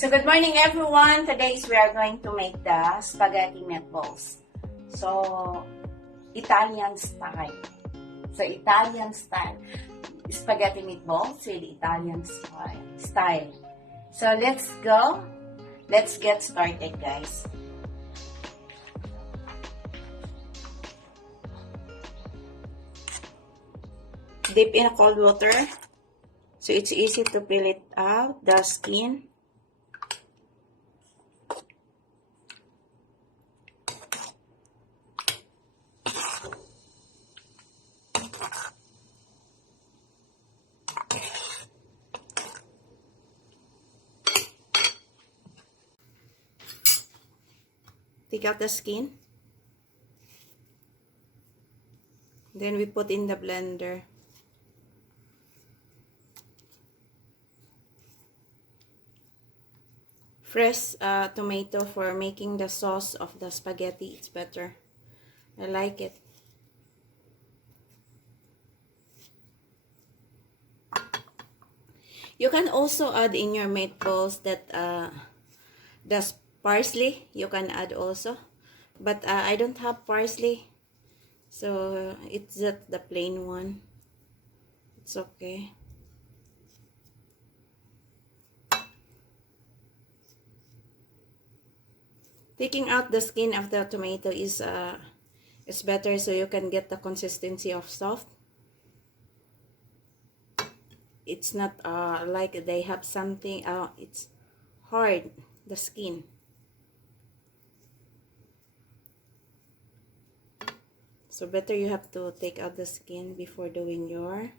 So good morning everyone. Today we are going to make the spaghetti meatballs. So Italian style. So Italian style spaghetti meatballs with Italian style. So let's go. Let's get started, guys. Dip in cold water so it's easy to peel it out, the skin. Take out the skin. Then we put in the blender. Fresh tomato for making the sauce of the spaghetti. It's better. I like it. You can also add in your meatballs that the parsley. You can add also, but I don't have parsley, so it's just the plain one. It's okay. Taking out the skin of the tomato is better, so you can get the consistency of soft. It's not like they have something. It's hard, the skin. So better you have to take out the skin before doing your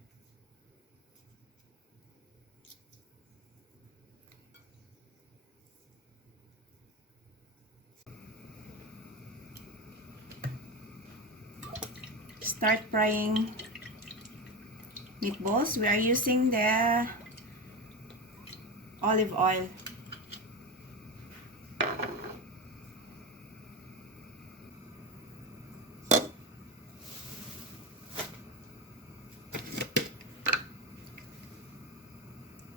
start frying meatballs. We are using the olive oil.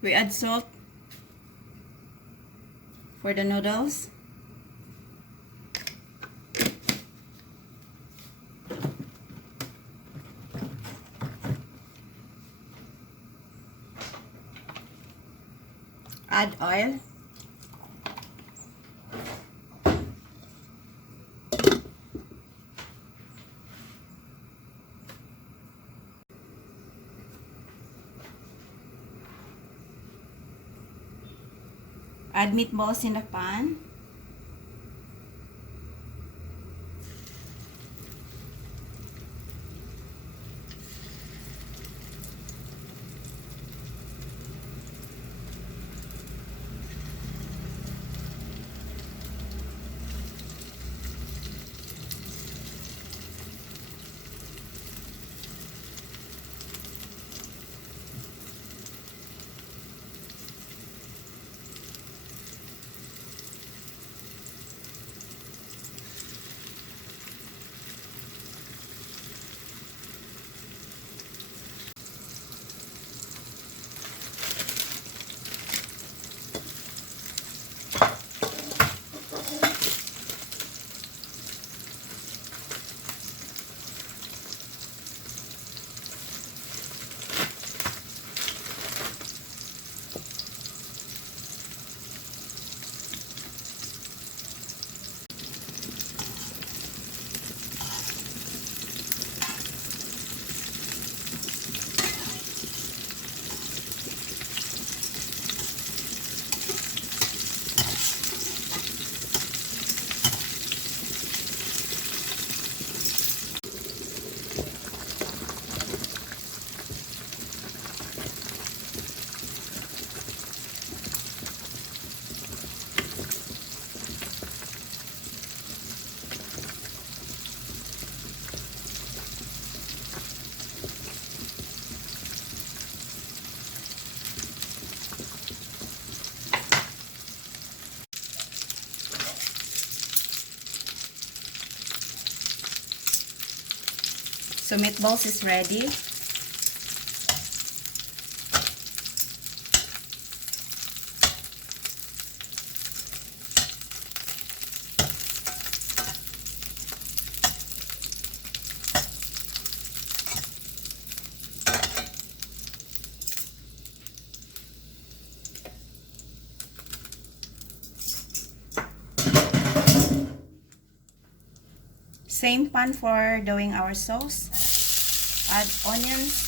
We add salt for the noodles. Add oil. Add meatballs in the pan. So meatballs is ready. Same pan for doing our sauce. Add onions.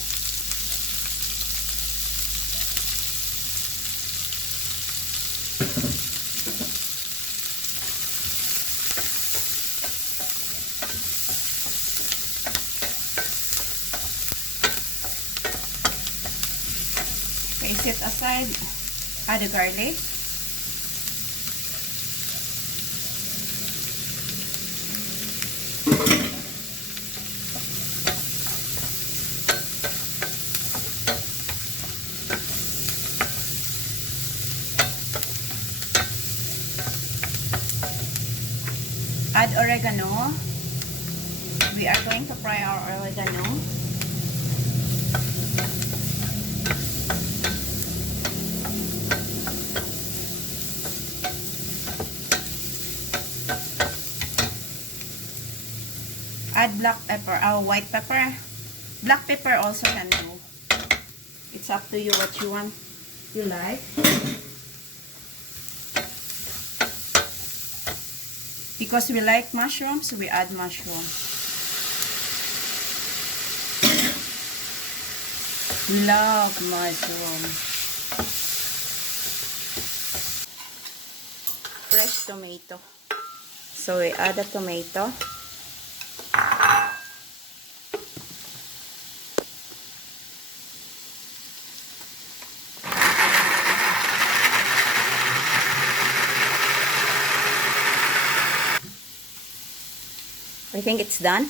Okay, set aside. Add the garlic. Add oregano. We are going to fry our oregano. Add black pepper, white pepper. Black pepper also can do. It's up to you what you want, you like. Because we like mushrooms, we add mushroom. Love mushroom. Fresh tomato. So we add a tomato. I think it's done.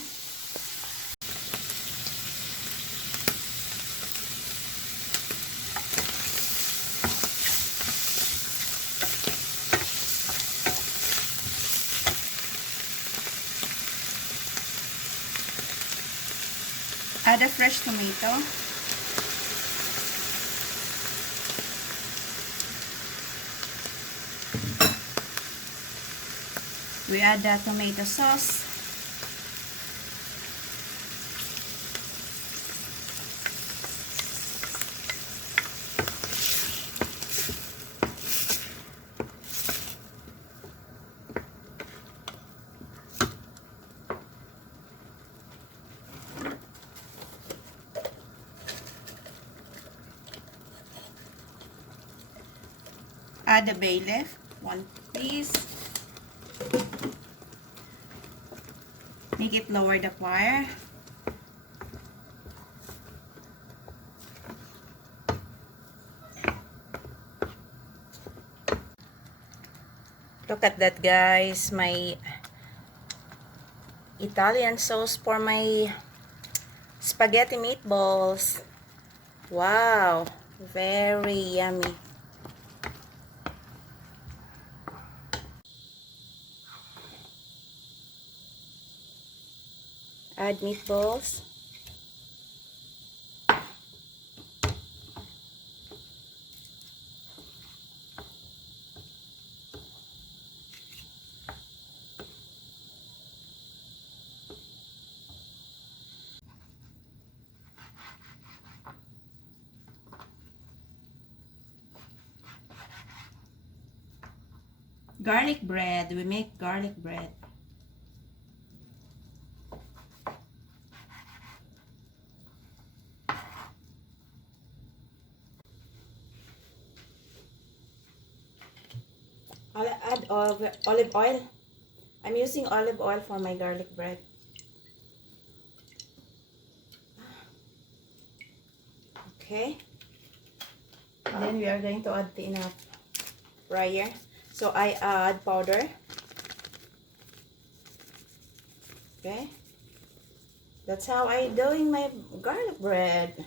Add a fresh tomato. We add the tomato sauce. Add the bay leaf, 1 piece. Make it lower the fire. Look at that, guys. My Italian sauce for my spaghetti meatballs. Wow, very yummy. Add meatballs. Garlic bread. We make garlic bread. I'll add olive oil. I'm using olive oil for my garlic bread. Okay. Then we are going to add the enough fryer. So I add powder. Okay. That's how I doing my garlic bread.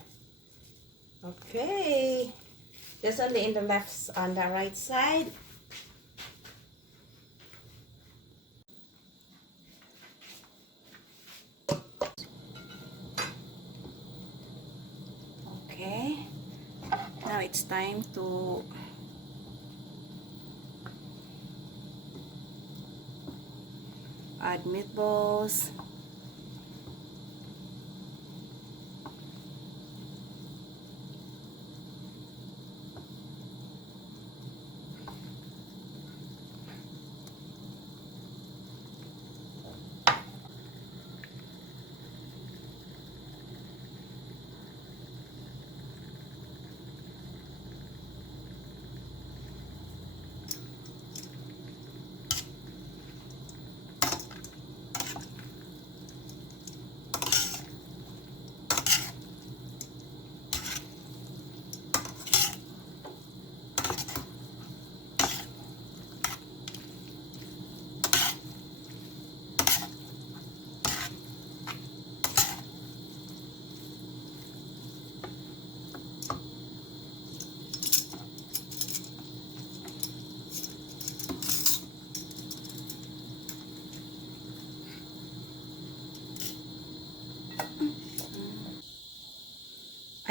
Okay. Just only in the left, on the right side. Okay. Now it's time to add meatballs.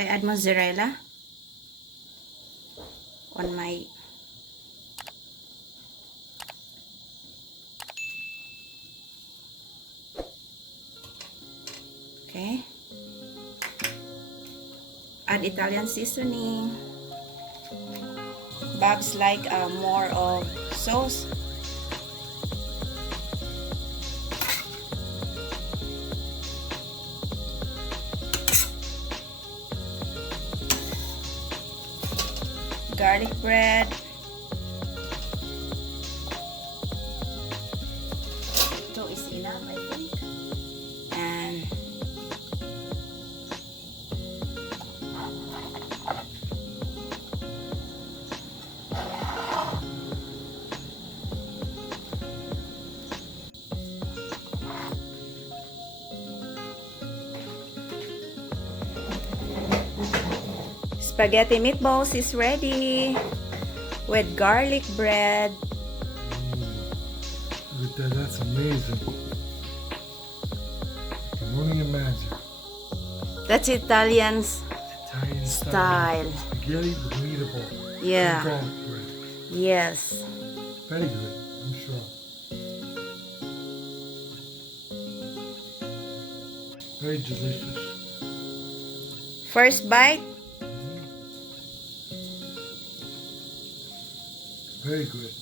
add mozzarella on my okay. Add Italian seasoning. Babs like more of sauce. Garlic bread. Ito is enough, I think. And spaghetti meatballs is ready with garlic bread. Look at that, that's amazing. I can only imagine. That's Italian Italian style. Spaghetti with meatball. Yeah. And garlic bread. Yes. Very good, I'm sure. Very delicious. First bite. Very good.